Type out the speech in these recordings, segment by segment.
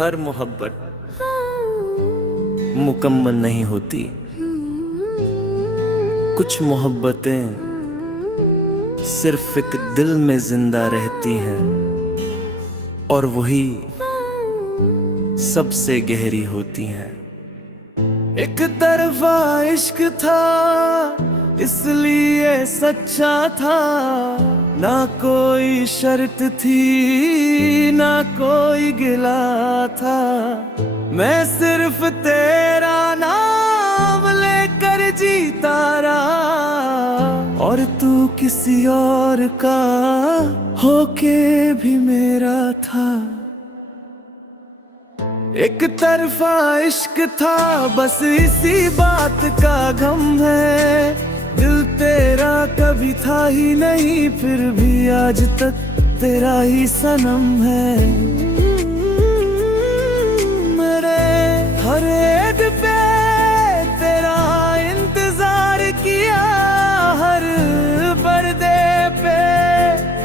हर मोहब्बत मुकम्मल नहीं होती। कुछ मोहब्बतें सिर्फ एक दिल में जिंदा रहती हैं और वही सबसे गहरी होती हैं। एक तरफा इश्क था इसलिए सच्चा था, ना कोई शर्त थी ना कोई गिला था। मैं सिर्फ तेरा नाम लेकर जीता रहा और तू किसी और का होके भी मेरा था। एक तरफा इश्क था बस इसी बात का गम है। दिल तेरा कभी था ही नहीं फिर भी आज तक तेरा ही सनम है। मेरे हर एक पे तेरा इंतजार किया, हर पर्दे पे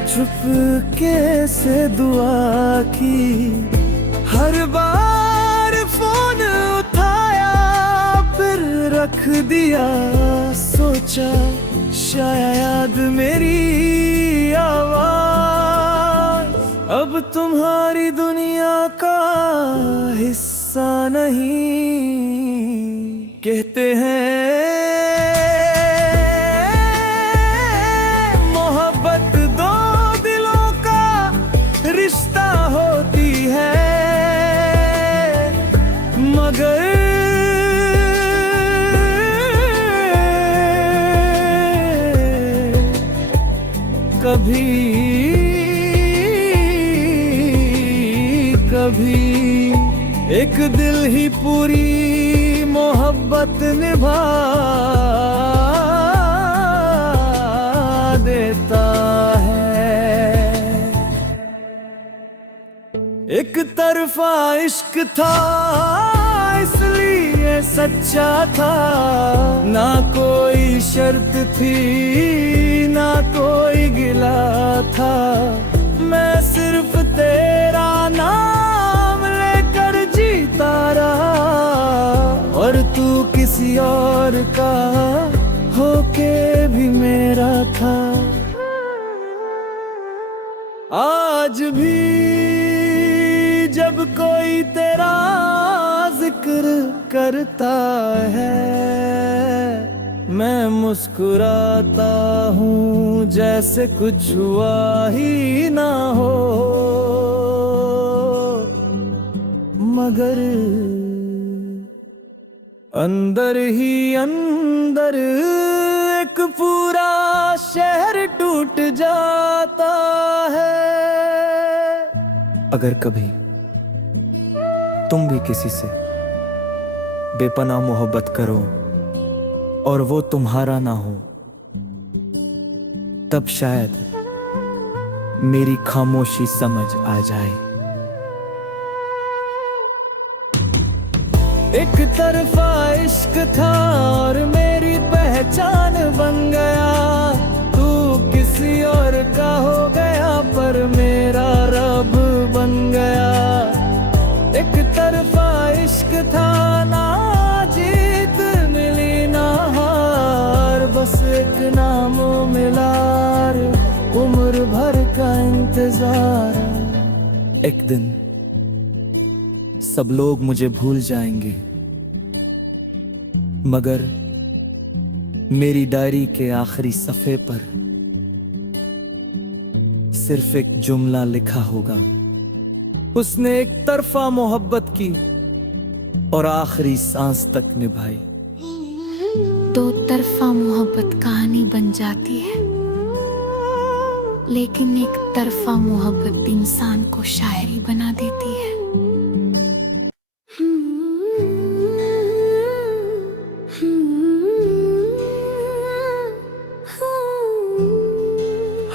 चुपके से दुआ की। हर बार फोन उठाया फिर रख दिया, सोचा शायद मेरी आवाज अब तुम्हारी दुनिया का हिस्सा नहीं। कहते हैं मोहब्बत दो दिलों का रिश्ता होती है, मगर कभी कभी एक दिल ही पूरी मोहब्बत निभा देता है। एक तरफा इश्क था इसलिए सच्चा था, ना कोई शर्त थी ना कोई गिला था। मैं सिर्फ तेरा नाम लेकर जीता रहा और तू किसी और का होके भी मेरा था। आज भी जब कोई तेरा जिक्र करता है मैं मुस्कुराता हूँ जैसे कुछ हुआ ही ना हो, मगर अंदर ही अंदर एक पूरा शहर टूट जाता है। अगर कभी तुम भी किसी से बेपनाह मोहब्बत करो और वो तुम्हारा ना हो, तब शायद मेरी खामोशी समझ आ जाए। एक तरफा इश्क था और मेरी पहचान बन गया, तू किसी और का हो गया पर मेरा रब बन गया। एक तरफा इश्क था ना जीत मिली ना हार, बस एक नाम मिला उम्र भर का इंतजार। एक दिन सब लोग मुझे भूल जाएंगे, मगर मेरी डायरी के आखिरी सफ़े पर सिर्फ एक जुमला लिखा होगा, उसने एक तरफा मोहब्बत की और आखिरी सांस तक निभाई। दो तरफा मोहब्बत कहानी बन जाती है, लेकिन एक तरफा मोहब्बत इंसान को शायरी बना देती है।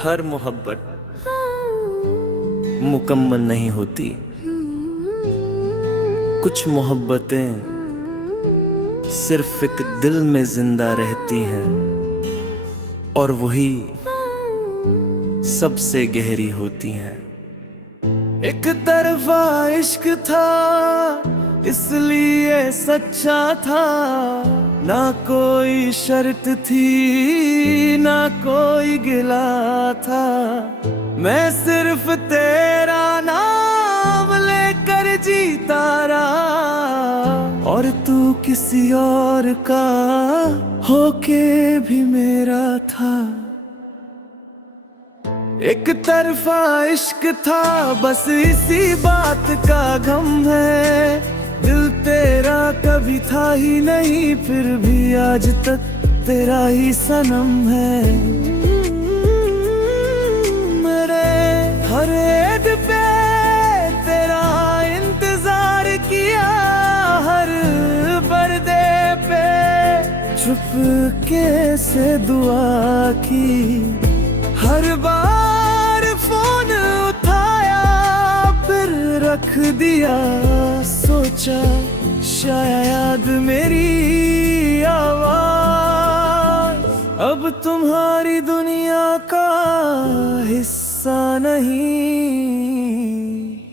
हर मोहब्बत मुकम्मल नहीं होती। कुछ मोहब्बतें सिर्फ एक दिल में जिंदा रहती हैं और वही सबसे गहरी होती हैं। एक तरफा इश्क था इसलिए सच्चा था, ना कोई शर्त थी ना कोई गिला था। मैं सिर्फ तेरा नाम लेकर जीता रहा, और तू किसी और का होके भी मेरा था। एक तरफा इश्क था बस इसी बात का गम है, दिल तेरा कभी था ही नहीं फिर भी आज तक तेरा ही सनम है। मेरे हर एक पे तेरा इंतजार किया, हर पर्दे पे चुपके से दुआ की, हर बार फोन उठाया फिर रख दिया, सोचा शायद मेरी आवाज अब तुम्हारी दुनिया का हिस्सा नहीं।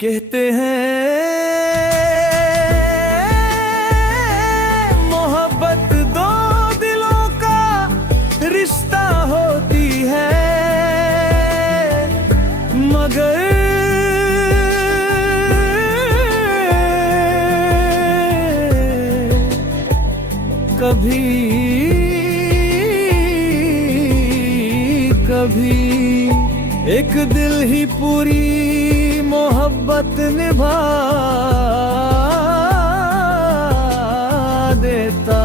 कहते हैं मोहब्बत दो दिलों का रिश्ता होती है, मगर कभी कभी एक दिल ही पूरी मोहब्बत निभा देता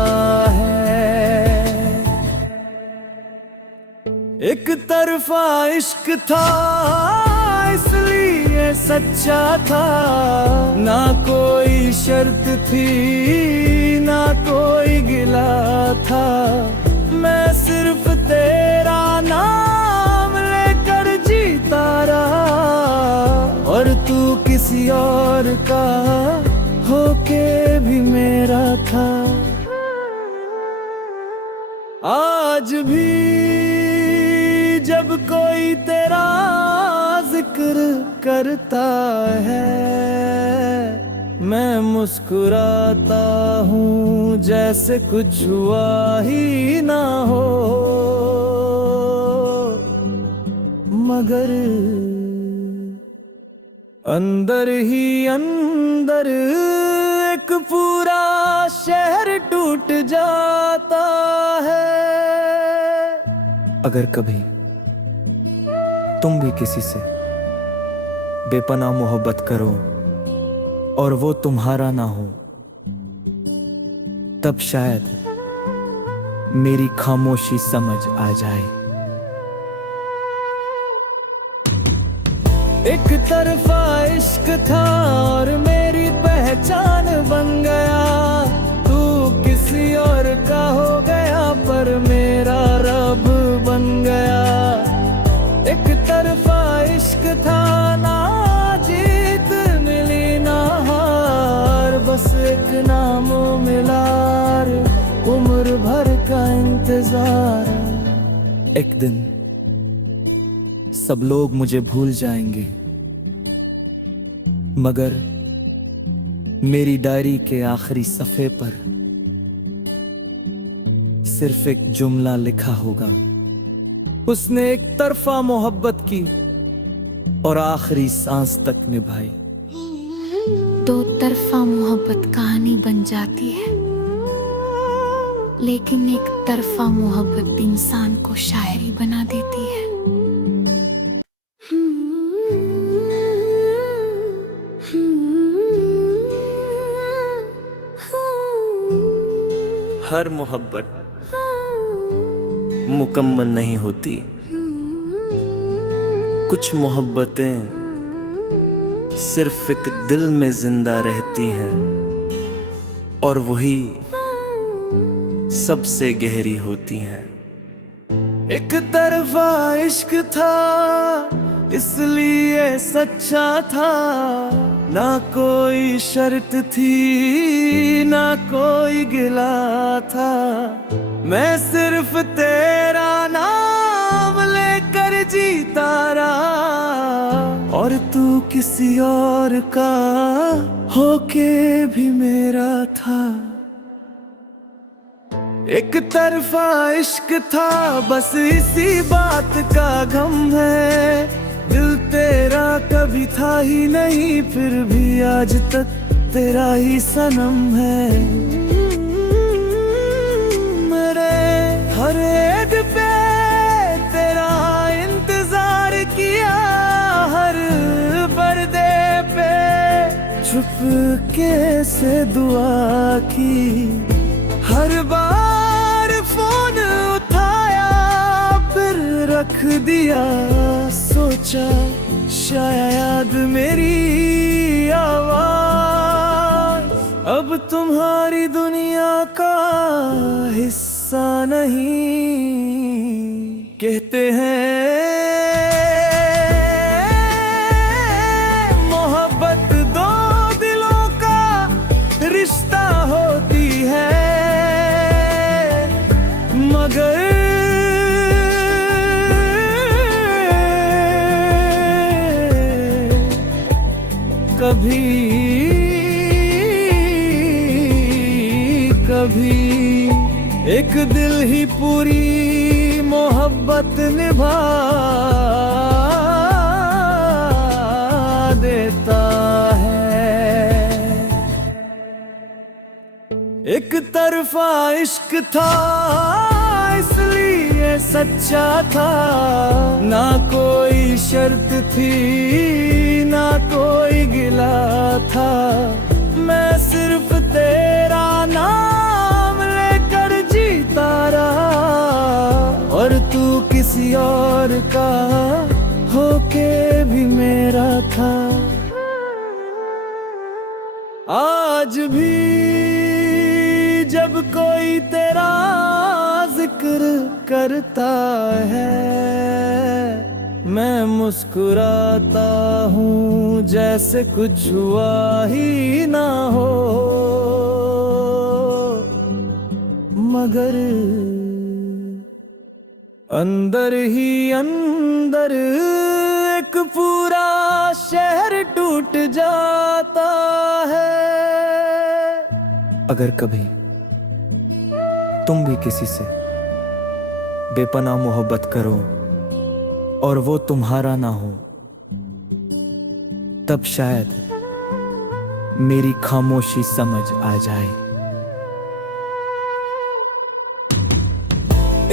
है। एक तरफा इश्क था इसलिए सच्चा था, ना कोई शर्त थी ना कोई गिला था। मैं सिर्फ तेरा नाम लेकर जीता रहा, और तू किसी और का होके भी मेरा था। आज भी जब कोई तेरा जिक्र करता है, मैं मुस्कुराता हूँ जैसे कुछ हुआ ही ना हो, मगर अंदर ही अंदर एक पूरा शहर टूट जाता है। अगर कभी तुम भी किसी से बेपनाह मोहब्बत करो और वो तुम्हारा ना हो, तब शायद मेरी खामोशी समझ आ जाए। एक तरफा इश्क था और मेरी पहचान बन गया, तू किसी और का हो गया पर मेरा रब बन गया। एक तरफा इश्क था ना जीत मिली ना हार, बस एक नाम मिला उम्र भर का इंतजार। एक दिन सब लोग मुझे भूल जाएंगे, मगर मेरी डायरी के आखिरी सफ़े पर सिर्फ एक जुमला लिखा होगा, उसने एक तरफा मोहब्बत की और आखिरी सांस तक निभाई। दो तरफा मोहब्बत कहानी बन जाती है, लेकिन एक तरफा मोहब्बत इंसान को शायरी बना देती है। हर मोहब्बत मुकम्मल नहीं होती, कुछ मोहब्बतें सिर्फ एक दिल में जिंदा रहती हैं, और वही सबसे गहरी होती हैं। एक तरफा इश्क था इसलिए सच्चा था, ना कोई शर्त थी ना कोई गिला था। मैं सिर्फ तेरा नाम लेकर जीता रहा, और तू किसी और का होके भी मेरा था। एक तरफा इश्क था बस इसी बात का गम है। दिल तेरा कभी था ही नहीं फिर भी आज तक तेरा ही सनम है। मेरे हर एक पे तेरा इंतजार किया, हर पर्दे पे चुपके से दुआ की। हर बार फोन उठाया फिर रख दिया, सोचा शायद मेरी आवाज अब तुम्हारी दुनिया का हिस्सा नहीं। कहते हैं मोहब्बत दो दिलों का रिश्ता होती है, मगर कभी कभी एक दिल ही पूरी मोहब्बत निभा देता है। एक तरफा इश्क था इसलिए सच्चा था, ना कोई शर्त थी ना कोई गिला था। मैं सिर्फ तेरा नाम लेकर जीता रहा और तू किसी और का होके भी मेरा था। आज भी जब कोई तेरा जिक्र करता है मैं मुस्कुराता हूँ जैसे कुछ हुआ ही ना हो, मगर अंदर ही अंदर एक पूरा शहर टूट जाता है। अगर कभी तुम भी किसी से बेपनाह मोहब्बत करो और वो तुम्हारा ना हो, तब शायद मेरी खामोशी समझ आ जाए।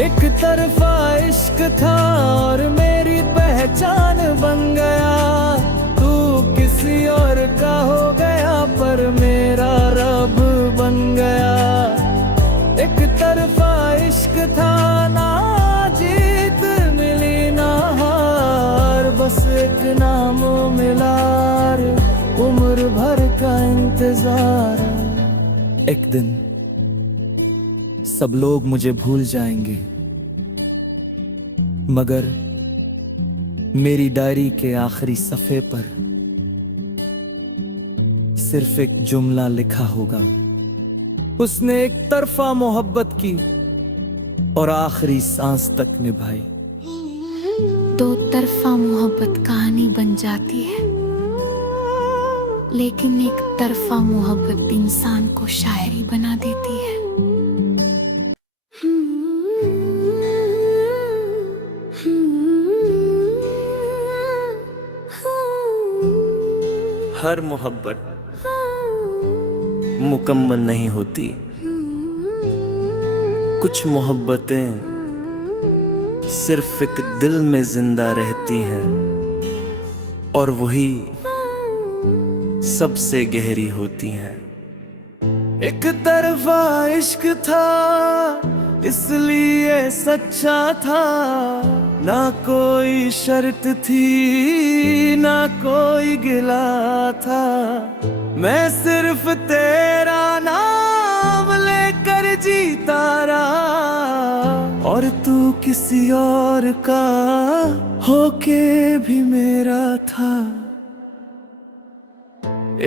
एक तरफा इश्क था और मेरी पहचान बन गया, तू किसी और का हो गया पर मेरा रब बन गया। एक तरफा इश्क था ना जीत मिली ना हार, बस एक नाम मिला उम्र भर का इंतजार। एक दिन सब लोग मुझे भूल जाएंगे, मगर मेरी डायरी के आखिरी सफ़े पर सिर्फ एक जुमला लिखा होगा, उसने एक तरफा मोहब्बत की और आखिरी सांस तक निभाई। दो तरफा मोहब्बत कहानी बन जाती है, लेकिन एक तरफा मोहब्बत इंसान को शायरी बना देती है। हर मोहब्बत मुकम्मल नहीं होती, कुछ मोहब्बतें सिर्फ एक दिल में जिंदा रहती हैं और वही सबसे गहरी होती हैं। एक तरफा इश्क था इसलिए सच्चा था, ना कोई शर्त थी ना कोई गिला था। मैं सिर्फ तेरा नाम लेकर जीता रहा और तू किसी और का होके भी मेरा था।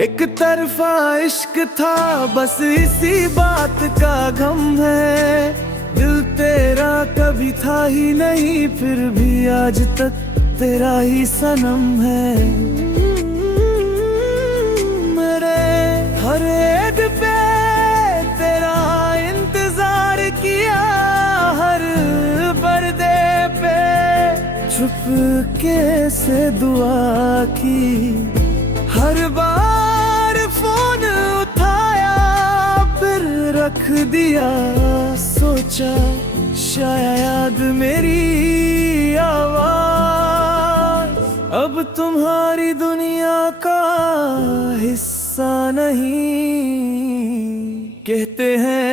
एक तरफा इश्क था बस इसी बात का गम है, दिल तेरा कभी था ही नहीं फिर भी आज तक तेरा ही सनम है। हर एक पे तेरा इंतजार किया, हर पर्दे पे चुपके से दुआ की, हर बार फोन उठाया फिर रख दिया, सोचा शायद मेरी आवाज अब तुम्हारी दुनिया का हिस्सा नहीं। कहते हैं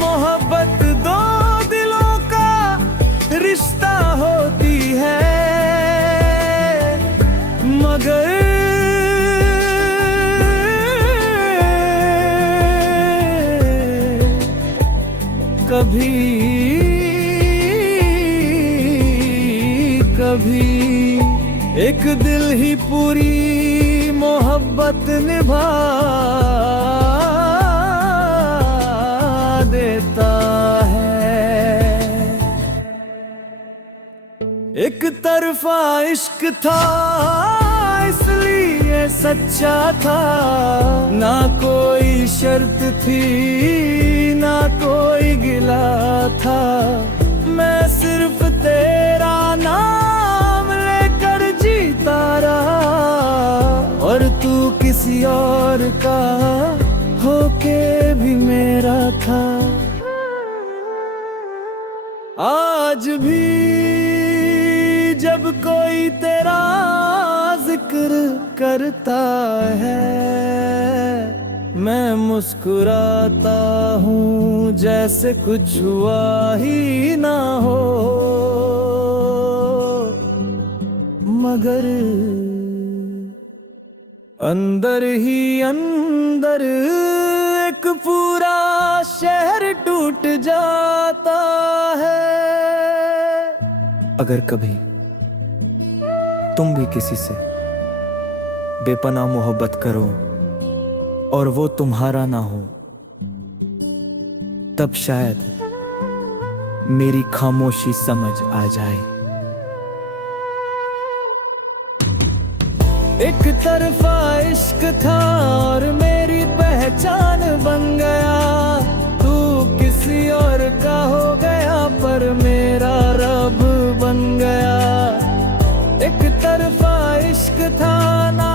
मोहब्बत दो दिलों का रिश्ता होती है, मगर कभी कभी एक दिल ही पूरी मोहब्बत निभा देता है। एक तरफा इश्क था इसलिए सच्चा था, ना कोई शर्त थी ना कोई गिला था, मैं सिर्फ तेरा नाम लेकर जीता रहा, और तू किसी और का होके भी मेरा था। आज भी जब कोई तेरा जिक्र करता है, मैं मुस्कुराता हूँ जैसे कुछ हुआ ही ना हो, मगर अंदर ही अंदर एक पूरा शहर टूट जाता है। अगर कभी तुम भी किसी से बेपनाह मोहब्बत करो और वो तुम्हारा ना हो, तब शायद मेरी खामोशी समझ आ जाए। एक तरफा इश्क था और मेरी पहचान बन गया, तू किसी और का हो गया पर मेरा रब बन गया। एक तरफा इश्क था, ना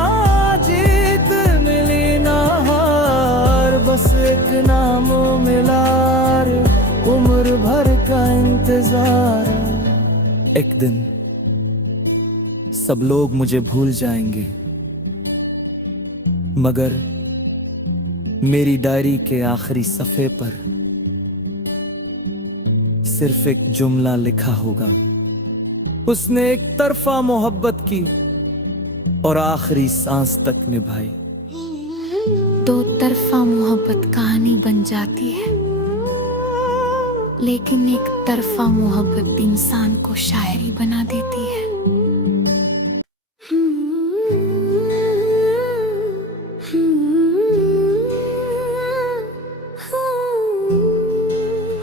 जीत मिली ना हार, बस एक नाम मिला, उम्र भर का इंतजार। एक दिन सब लोग मुझे भूल जाएंगे, मगर मेरी डायरी के आखिरी सफ़े पर सिर्फ एक जुमला लिखा होगा, उसने एक तरफा मोहब्बत की और आखिरी सांस तक निभाई। दो तरफा मोहब्बत कहानी बन जाती है, लेकिन एक तरफा मोहब्बत इंसान को शायरी बना देती है।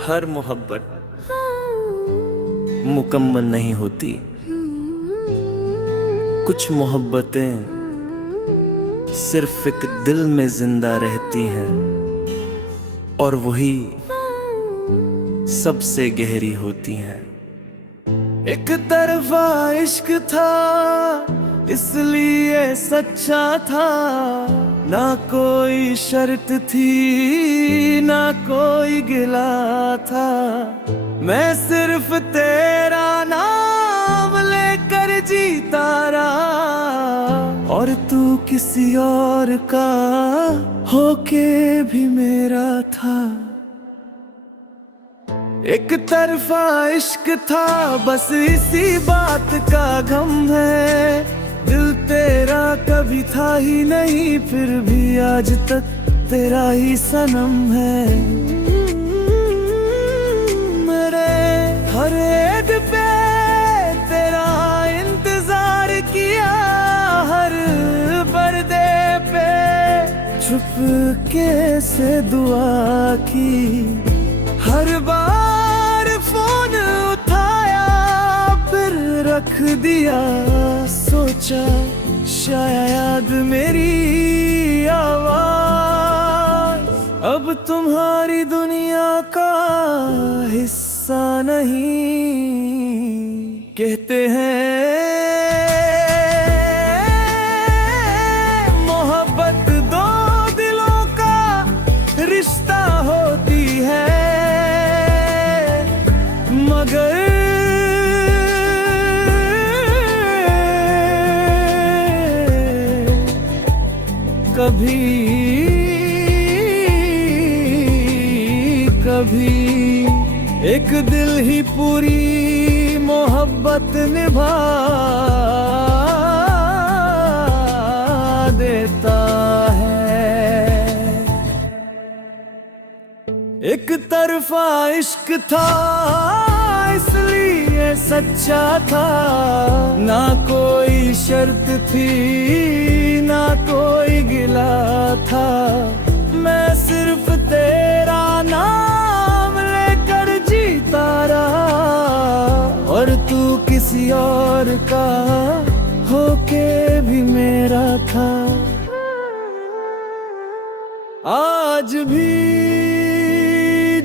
हर मोहब्बत मुकम्मल नहीं होती, कुछ मोहब्बतें सिर्फ एक दिल में जिंदा रहती हैं, और वही सबसे गहरी होती हैं। एक तरफा इश्क था इसलिए सच्चा था, ना कोई शर्त थी ना कोई गिला था, मैं सिर्फ तेरा नाम लेकर जीता रहा, और तू किसी और का होके भी मेरा था। एक तरफा इश्क था बस इसी बात का गम है, दिल तेरा कभी था ही नहीं फिर भी आज तक तेरा ही सनम है। मेरे हर एक पे तेरा इंतजार किया, हर पर्दे पे चुपके से दुआ की, हर बार फोन उठाया फिर रख दिया, सोचा शायद मेरी आवाज अब तुम्हारी दुनिया का हिस्सा नहीं। कहते हैं मोहब्बत दो दिलों का रिश्ता होती है, मगर कभी कभी एक दिल ही पूरी मोहब्बत निभा देता है। एक तरफा इश्क था इसलिए सच्चा था, ना कोई शर्त थी ना कोई गिला था। मैं सिर्फ तेरा नाम लेकर जीता रहा, और तू किसी और का होके भी मेरा था। आज भी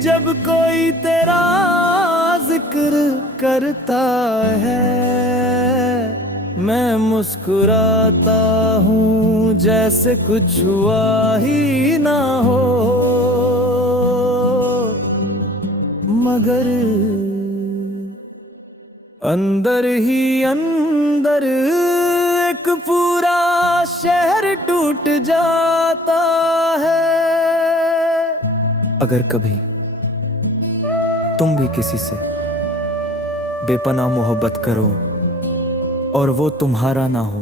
जब कोई तेरा जिक्र करता है, मैं मुस्कुराता हूँ जैसे कुछ हुआ ही ना हो, मगर अंदर ही अंदर एक पूरा शहर टूट जाता है। अगर कभी तुम भी किसी से बेपनाह मोहब्बत करो और वो तुम्हारा ना हो,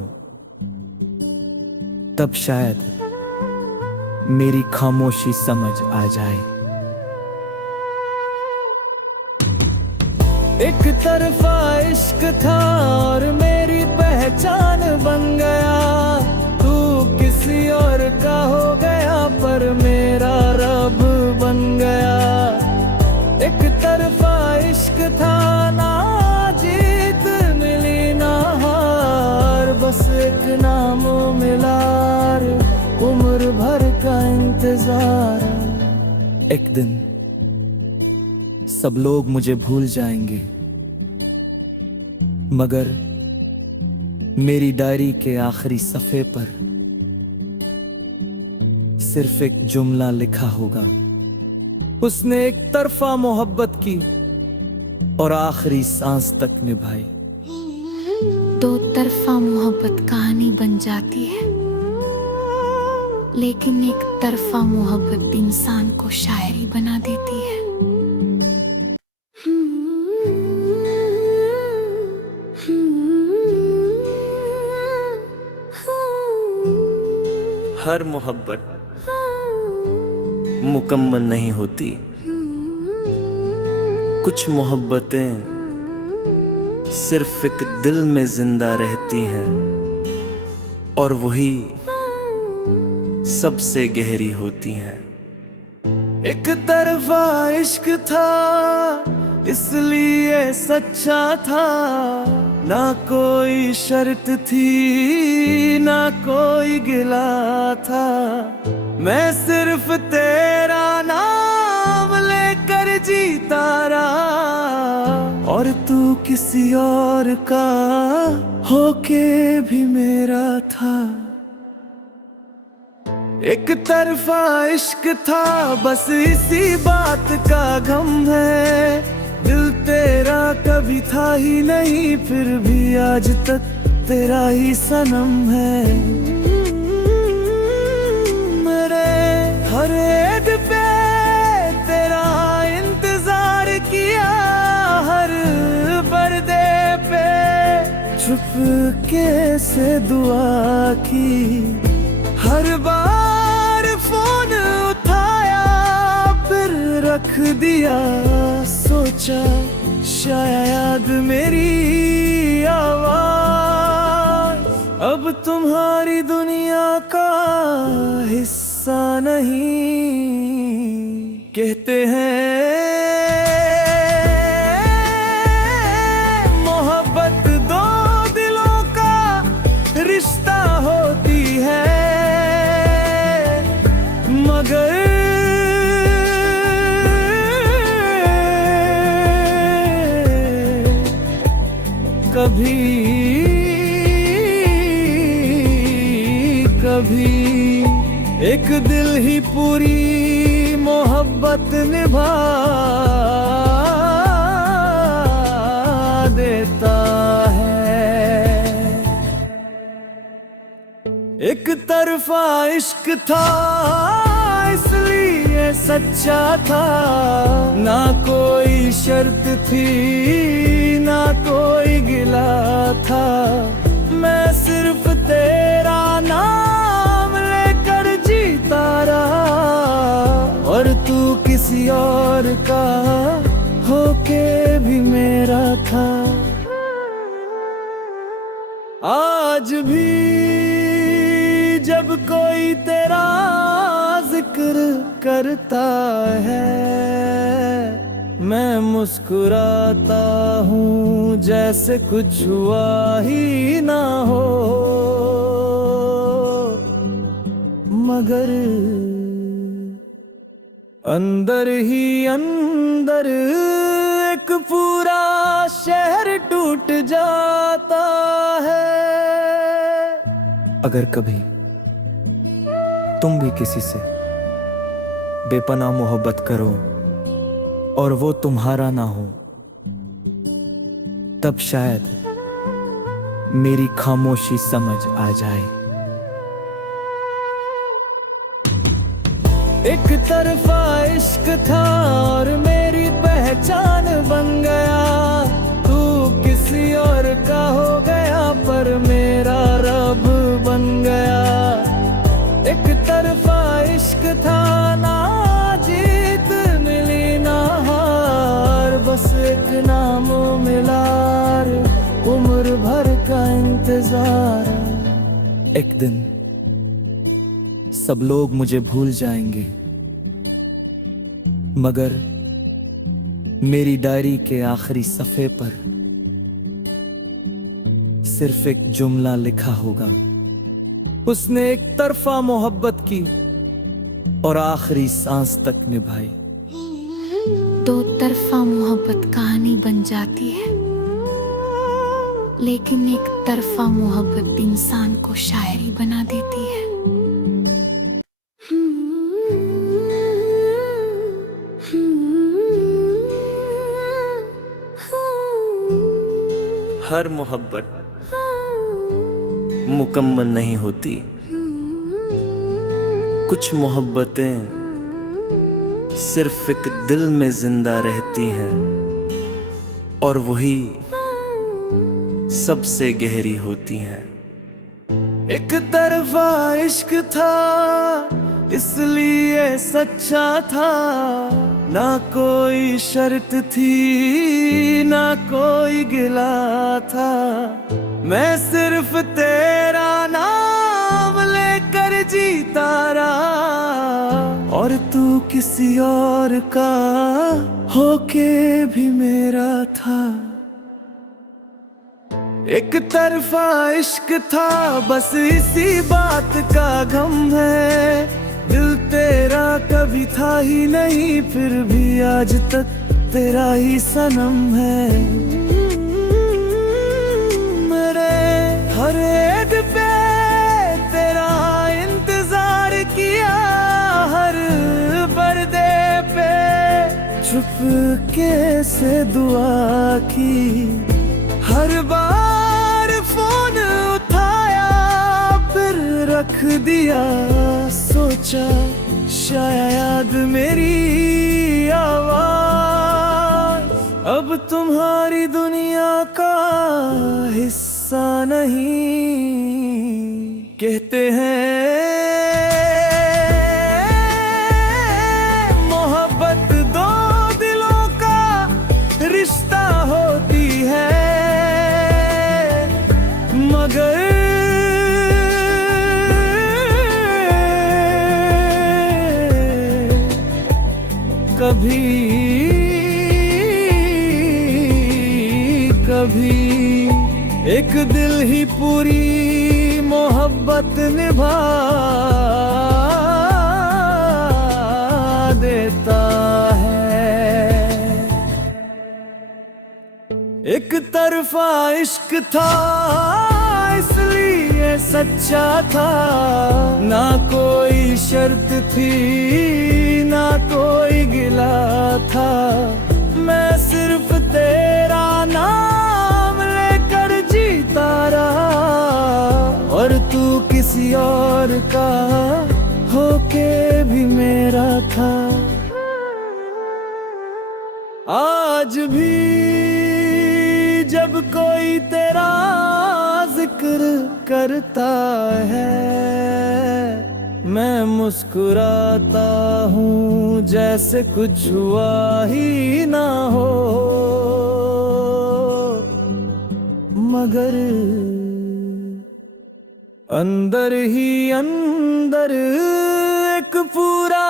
तब शायद मेरी खामोशी समझ आ जाए। एक तरफा इश्क था और मेरी पहचान बन गया, तू किसी और का हो गया पर मेरा रब बन गया। एक तरफा इश्क था, ना जीत मिली ना हार, बस एक नाम मिला, उम्र भर का इंतजार। एक दिन सब लोग मुझे भूल जाएंगे, मगर मेरी डायरी के आखिरी सफ़े पर सिर्फ एक जुमला लिखा होगा, उसने एक तरफा मोहब्बत की और आखिरी सांस तक निभाई। दो तरफा मोहब्बत कहानी बन जाती है, लेकिन एक तरफा मोहब्बत इंसान को शायरी बना देती है। हर मोहब्बत मुकम्मल नहीं होती, कुछ मोहब्बतें सिर्फ एक दिल में जिंदा रहती हैं, और वही सबसे गहरी होती हैं। एक तरफा इश्क था इसलिए सच्चा था, ना कोई शर्त थी ना कोई गिला था। मैं सिर्फ तेरा नाम लेकर जीता रहा, और तू किसी और का होके भी मेरा था। एक तरफा इश्क था बस इसी बात का गम है, दिल तेरा कभी था ही नहीं फिर भी आज तक तेरा ही सनम है। मेरे हर एक पे तेरा इंतजार किया, हर पर्दे पे चुपके से दुआ की, हर बार फोन उठाया फिर रख दिया, सोचा शायद मेरी आवाज अब तुम्हारी दुनिया का हिस्सा नहीं। कहते हैं मोहब्बत दो दिलों का रिश्ता हो कभी कभी एक दिल ही पूरी मोहब्बत निभा देता है। एक तरफा इश्क था इसलिए सच्चा था, ना कोई शर्त थी ना कोई गिला था। मैं सिर्फ तेरा नाम लेकर जीता रहा और तू किसी और का होके भी मेरा था। आज भी जब कोई तेरा जिक्र करता है, मैं मुस्कुराता हूँ जैसे कुछ हुआ ही ना हो। मगर अंदर ही अंदर एक पूरा शहर टूट जाता है। अगर कभी तुम भी किसी से बेपनाह मोहब्बत करो और वो तुम्हारा ना हो, तब शायद मेरी खामोशी समझ आ जाए। एक तरफा इश्क था और मेरी पहचान बन गया। तू किसी और का हो गया पर मेरा रब बन गया। एक तरफा इश्क था, ना जीत मिली ना हार, बस एक नाम मिला, उम्र भर का इंतजार। एक दिन सब लोग मुझे भूल जाएंगे, मगर मेरी डायरी के आखिरी सफ़े पर सिर्फ एक जुमला लिखा होगा, उसने एक तरफा मोहब्बत की और आखिरी सांस तक निभाई। दो तरफा मोहब्बत कहानी बन जाती है, लेकिन एक तरफा मोहब्बत इंसान को शायरी बना देती है। हर मोहब्बत मुकम्मल नहीं होती। कुछ मोहब्बतें सिर्फ एक दिल में जिंदा रहती हैं और वही सबसे गहरी होती हैं। एक तरफा इश्क था इसलिए सच्चा था, ना कोई शर्त थी ना कोई गिला था। मैं सिर्फ तेरा नाम लेकर जीता रहा और तू किसी और का होके भी मेरा था। एक तरफा इश्क था बस इसी बात का गम है, दिल तेरा कभी था ही नहीं फिर भी आज तक तेरा ही सनम है। मेरे हर एक पे तेरा इंतजार किया, हर पर्दे पे चुपके से दुआ की। हर बार फोन उठाया फिर रख दिया, सोचा शायद मेरी आवाज अब तुम्हारी दुनिया का हिस्सा नहीं। कहते हैं मोहब्बत दो दिलों का रिश्ता होती है, मगर कभी कभी एक दिल ही पूरी मोहब्बत निभा देता है। एक तरफा इश्क था इसलिए सच्चा था, ना कोई शर्त थी ना कोई गिला था। मैं सिर्फ तेरा नाम लेकर जीता रहा, और तू किसी और का होके भी मेरा था। आज भी जब कोई तेरा जिक्र करता है, मैं मुस्कुराता हूँ जैसे कुछ हुआ ही ना हो। मगर अंदर ही अंदर एक पूरा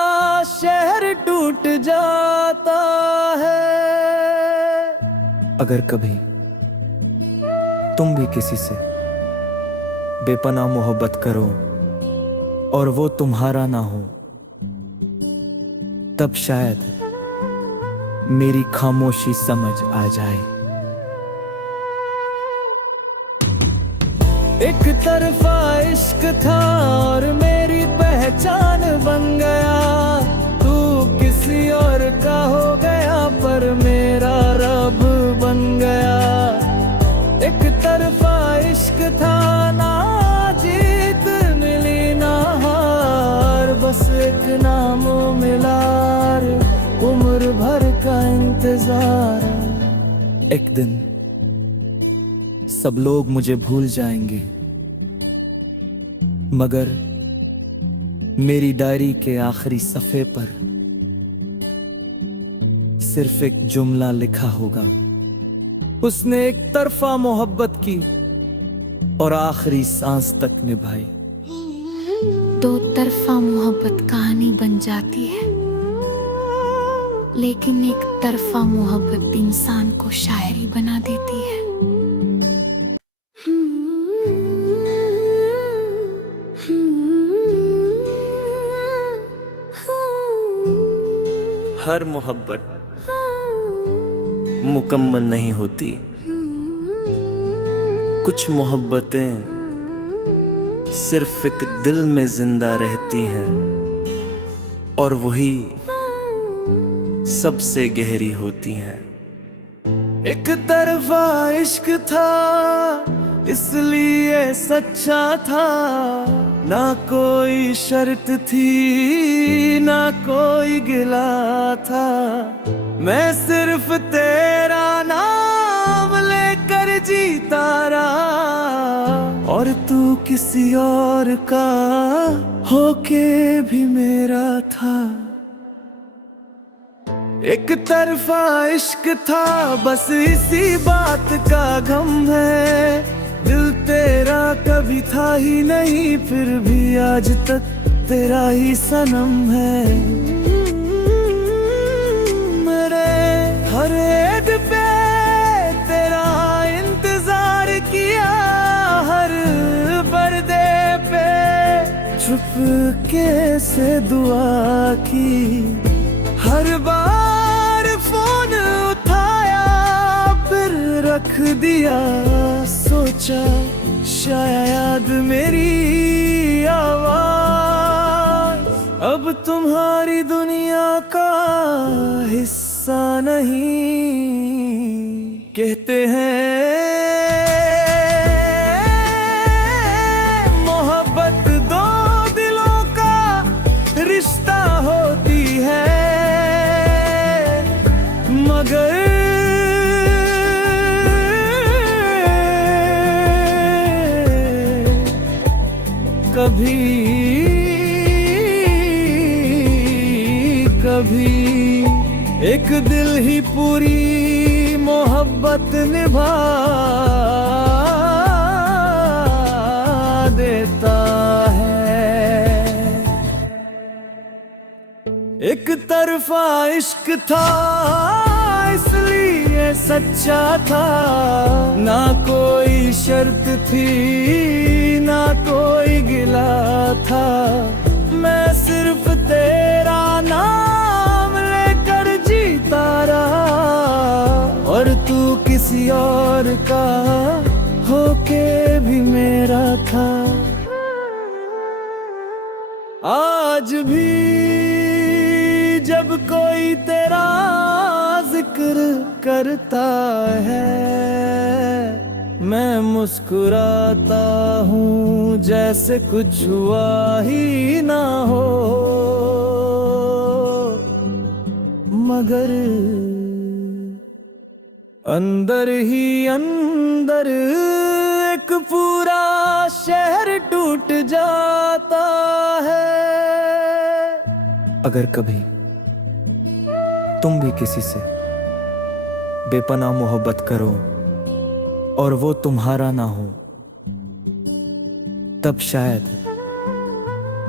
शहर टूट जाता है। अगर कभी तुम भी किसी से बेपनाह मोहब्बत करो और वो तुम्हारा ना हो, तब शायद मेरी खामोशी समझ आ जाए। एक तरफा इश्क था और मेरी पहचान बन गया। तू किसी और का हो गया पर मेरा रब बन गया। एक तरफा इश्क था, ना जीत मिली ना हार, बस एक नाम मिला, उम्र भर का इंतजार। एक दिन सब लोग मुझे भूल जाएंगे, मगर मेरी डायरी के आखिरी सफ़े पर सिर्फ एक जुमला लिखा होगा, उसने एक तरफा मोहब्बत की और आखिरी सांस तक निभाई। दो तरफा मोहब्बत कहानी बन जाती है, लेकिन एक तरफा मोहब्बत इंसान को शायरी बना देती है। हर मोहब्बत मुकम्मल नहीं होती। कुछ मोहब्बतें सिर्फ एक दिल में जिंदा रहती हैं, और वही सबसे गहरी होती हैं। एक तरफा इश्क था इसलिए सच्चा था, ना कोई शर्त थी ना कोई गिला था। मैं सिर्फ तेरा नाम लेकर जीता रहा, और तू किसी और का होके भी मेरा था। एक तरफा इश्क था बस इसी बात का गम है। दिल तेरा कभी था ही नहीं, फिर भी आज तक तेरा ही सनम है। मेरे हर एक पे तेरा इंतजार किया, हर पर्दे पे छुपके से दुआ की। हर बार फोन उठाया फिर रख दिया, सोचा शायद मेरी आवाज अब तुम्हारी दुनिया का हिस्सा नहीं। कहते हैं मोहब्बत दो दिलों का रिश्ता होती है, मगर कभी कभी एक दिल ही पूरी मोहब्बत निभा देता है। एक तरफा इश्क था इसलिए सच्चा था, ना कोई शर्त थी ना कोई गिला था। मैं सिर्फ तेरा नाम लेकर जीता रहा, और तू किसी और का होके भी मेरा था। आज भी जब कोई तेरा जिक्र करता है, मैं मुस्कुराता हूँ जैसे कुछ हुआ ही ना हो। मगर अंदर ही अंदर एक पूरा शहर टूट जाता है। अगर कभी तुम भी किसी से बेपनाह मोहब्बत करो और वो तुम्हारा ना हो, तब शायद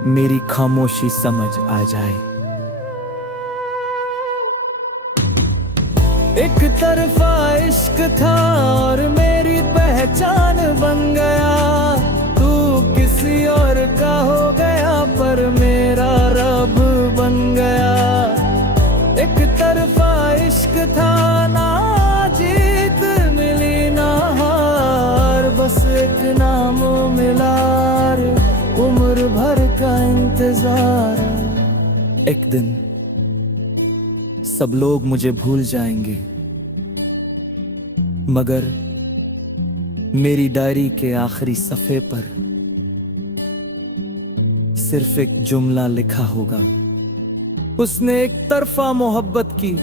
मेरी खामोशी समझ आ जाए। एक तरफा इश्क था और मेरी पहचान बन गया। तू किसी और का हो गया पर मेरा रब बन गया। एक तरफा इश्क था, ना जीत मिली ना हार, बस एक नाम मिला, उम्र भर का इंतजार। एक दिन सब लोग मुझे भूल जाएंगे, मगर मेरी डायरी के आखिरी सफ़े पर सिर्फ एक जुमला लिखा होगा, उसने एक तरफा मोहब्बत की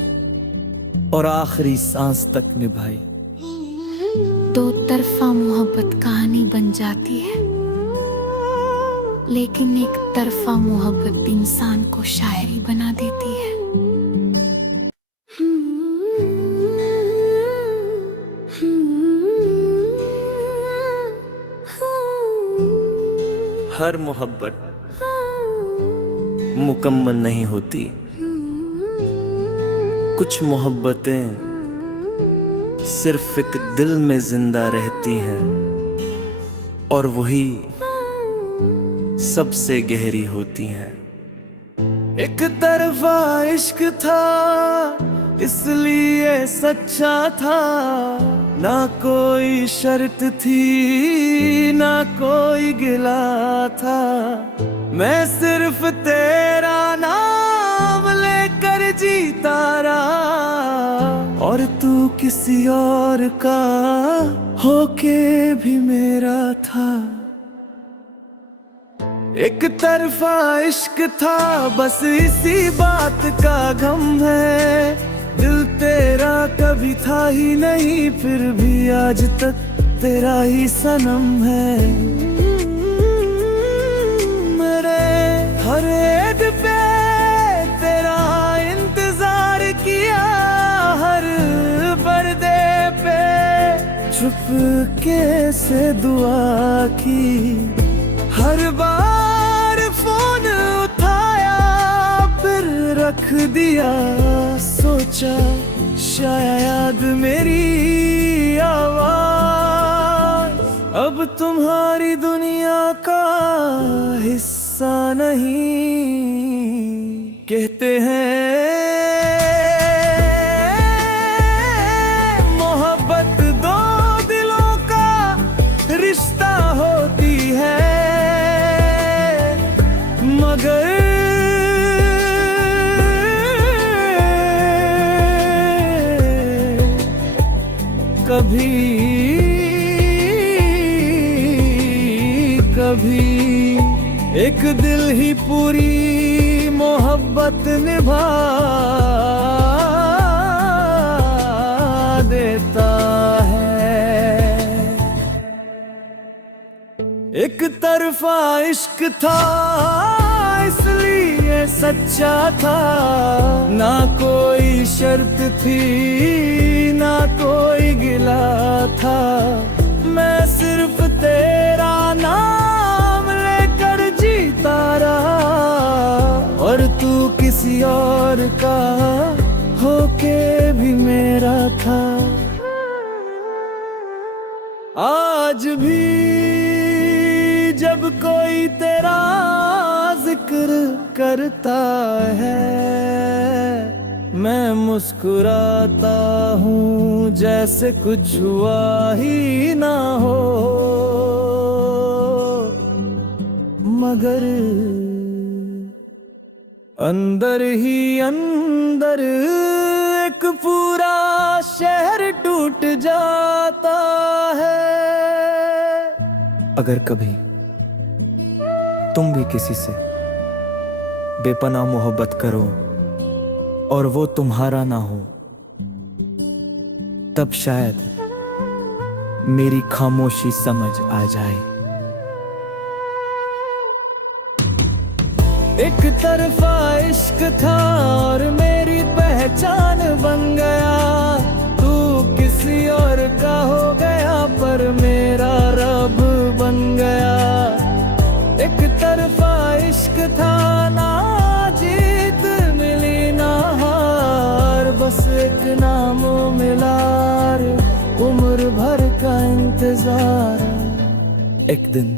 और आखिरी सांस तक निभाई। दो तरफा मोहब्बत कहानी बन जाती है, लेकिन एक तरफा मोहब्बत इंसान को शायरी बना देती है। हर मोहब्बत मुकम्मल नहीं होती। कुछ मोहब्बतें सिर्फ एक दिल में जिंदा रहती हैं और वही सबसे गहरी होती हैं। एक तरफा इश्क था इसलिए सच्चा था, ना कोई शर्त थी ना कोई गिला था। मैं सिर्फ तेरा नाम लेकर जीता रहा और तू किसी और का होके भी मेरा था। एक तरफा इश्क था बस इसी बात का गम है, दिल तेरा कभी था ही नहीं फिर भी आज तक तेरा ही सनम है। मेरे हर एक पे तेरा इंतजार किया, हर पर्दे पे चुपके से दुआ की, हर बार फोन उठाया फिर रख दिया, सोचा शायद मेरी आवाज अब तुम्हारी दुनिया का हिस्सा नहीं। कहते हैं मोहब्बत दो दिलों का रिश्ता होती है, मगर कभी कभी एक दिल ही पूरी मोहब्बत निभा देता है। एक तरफा इश्क था इसलिए सच्चा था, ना कोई शर्त थी ना कोई गिला था। मैं सिर्फ तेरा नाम लेकर जीता रहा और तू किसी और का होके भी मेरा था। आज भी जब कोई तेरा जिक्र करता है, मैं मुस्कुराता हूँ जैसे कुछ हुआ ही ना हो, मगर अंदर ही अंदर एक पूरा शहर टूट जाता है। अगर कभी तुम भी किसी से बेपनाह मोहब्बत करो और वो तुम्हारा ना हो, तब शायद मेरी खामोशी समझ आ जाए। एक तरफा इश्क था और मेरी पहचान बन गया, तू किसी और का हो गया पर मेरा रब बन गया। एक तरफा इश्क था, ना जीत मिली ना हार, बस एक नाम मिला, उम्र भर का इंतजार। एक दिन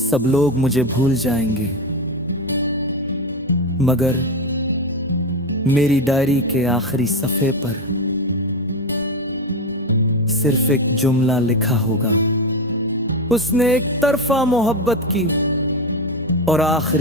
सब लोग मुझे भूल जाएंगे, मगर मेरी डायरी के आखिरी सफ़े पर सिर्फ एक जुमला लिखा होगा, उसने एक तरफा मोहब्बत की और आखिरी